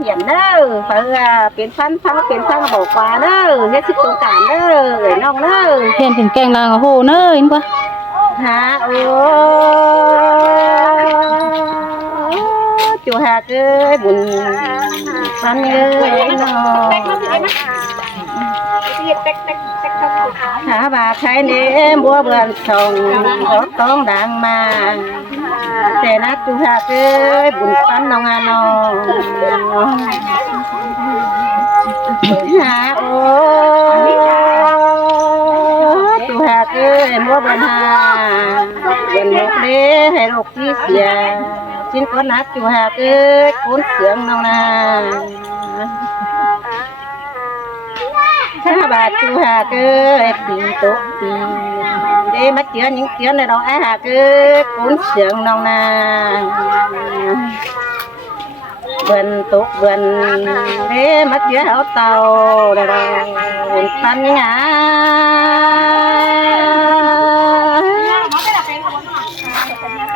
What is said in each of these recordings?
เหียนเด้อเพื่อเป็นฟันฟังเป็นฟังบอกว่าเด้อเฮ็ดสิโครงการเด้อเอ้ยน้องเด้อเพียนเป็นแกงลางโหเนยอินปะหาโอ้จูหาเอ้ยบุญฟันเอ้ยน้องหาบาใช้เน้บัวเบือนส่งรถต้องดังมาแต่นัดจูหาเอ้ยบุญฟันน้องอาน้องหาโอ้จูหาเอ้ยบัวเบือนหาเบือนลูกเด้ให้ลูกที่เสียชิ้นก้อนนักจูหาเอ้ยคุ้นเสียงน้องนาถ้าบาดจูหาเอ้ยปีตกปีเด้มาเจือnhữngเจือในดอกไอ้หาเอ้ยคุ้นเสียงน้องนาเบิ่นตกเบิ่นเด้มาเจือเอาเต่าเด้อหุ่นปันหงา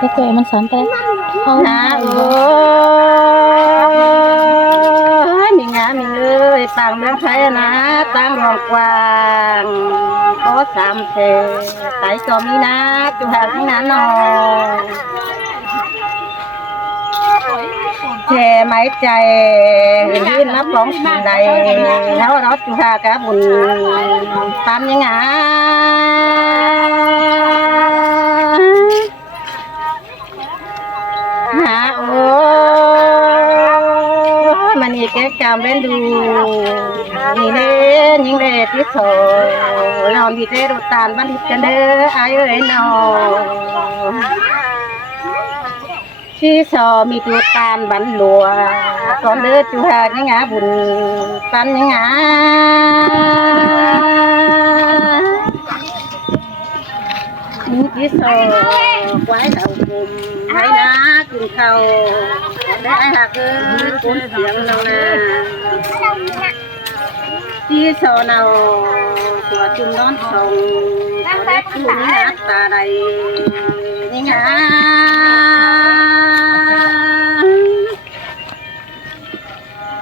ก็เคยมันสันไปเขาหาโอ้ยมีงามีเอ้ยต่างเมืองไทยนะต่างรองกว้างขอสามเทไต่ก็มีนะจุหาที่นั้นนองแช่ไม้ใจยืนนับของสิ่งใดแล้วรถจุหากะบุญปันยังไงหาโอ้มันอีกแก่กำเล่นดูนี่เล่นยิงเล่ที่โซ่เราดีเตรุตานบันทิกันเด้อไอ้เอ้ยน้องที่สอมีจุตานบันหลัวก่อนเด้อจูหายังไงบุญปันยังไงที่สอไว้เราคุมไว้นะกินข้าวได้หากคุ้นเสียงเรานะที่สอเราตัวจุ่มนอนส่งได้คู่นี้นะตาใดนี่ไง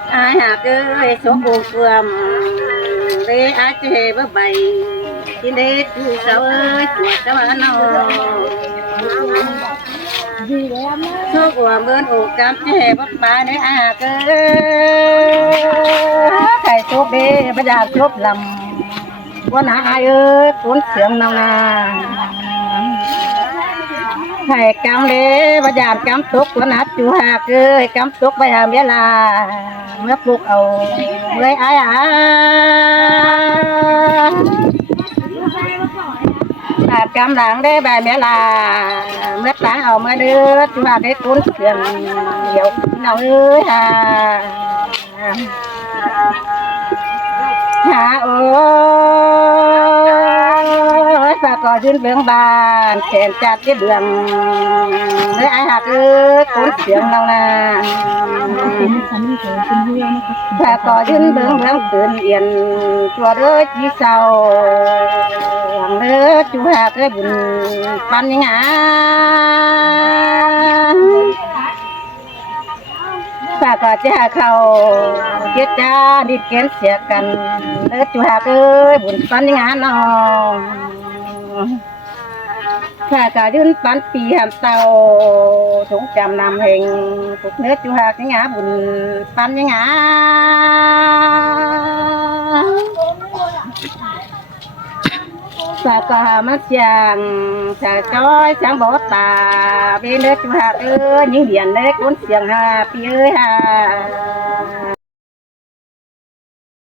ไอ้หากสมบูรณ์เฟื่อมเด้อาเจ็บใบที่เด็ดอยู่เสาตัวเสาหนอทุกวันเมื่อโอกาสเจ็บปาได้อาเกใครทุกเด้ประหยัดทุกลำวันหาไอ้คุ้นเสียงนองนาไข่กำเด้ประหยัดกำตุกวันนัดจูหากกำตุกไปหาเวลาเมื่อปลุกเอาเลยไอ้กำหลังได้ใบเมลาเมื่อตาเอาเมื่อเดือดว่าได้คุ้นเสียงเดี๋ยวน้องเอ้ยหาโอ้ยฝากก่อยืนเบื้องบานแขนจัดที่เบื้องเมื่อไอ้หักคุ้นเสียงเรานะฝากก่อยืนเบื้องตื่นเอียนตัวเด้อจีเศร้าเด้อจูหากบุญปันยังไงฝากก็จะเขาเจ็ดจ้าดิเกณฑ์เสียกันเด้อจูหากบุญปันยังไงน้องฝากก็ยืนปันปีหำเตาสงจำนำแห่งทุกเนื้อจูหากยังไงบุญปันยังไงฝากก็มาเสียงชาจ้อยเสียงบอตาเป็นเด็กจูหายิ่งเดียนเด็กคนเสียงหาปีฮะ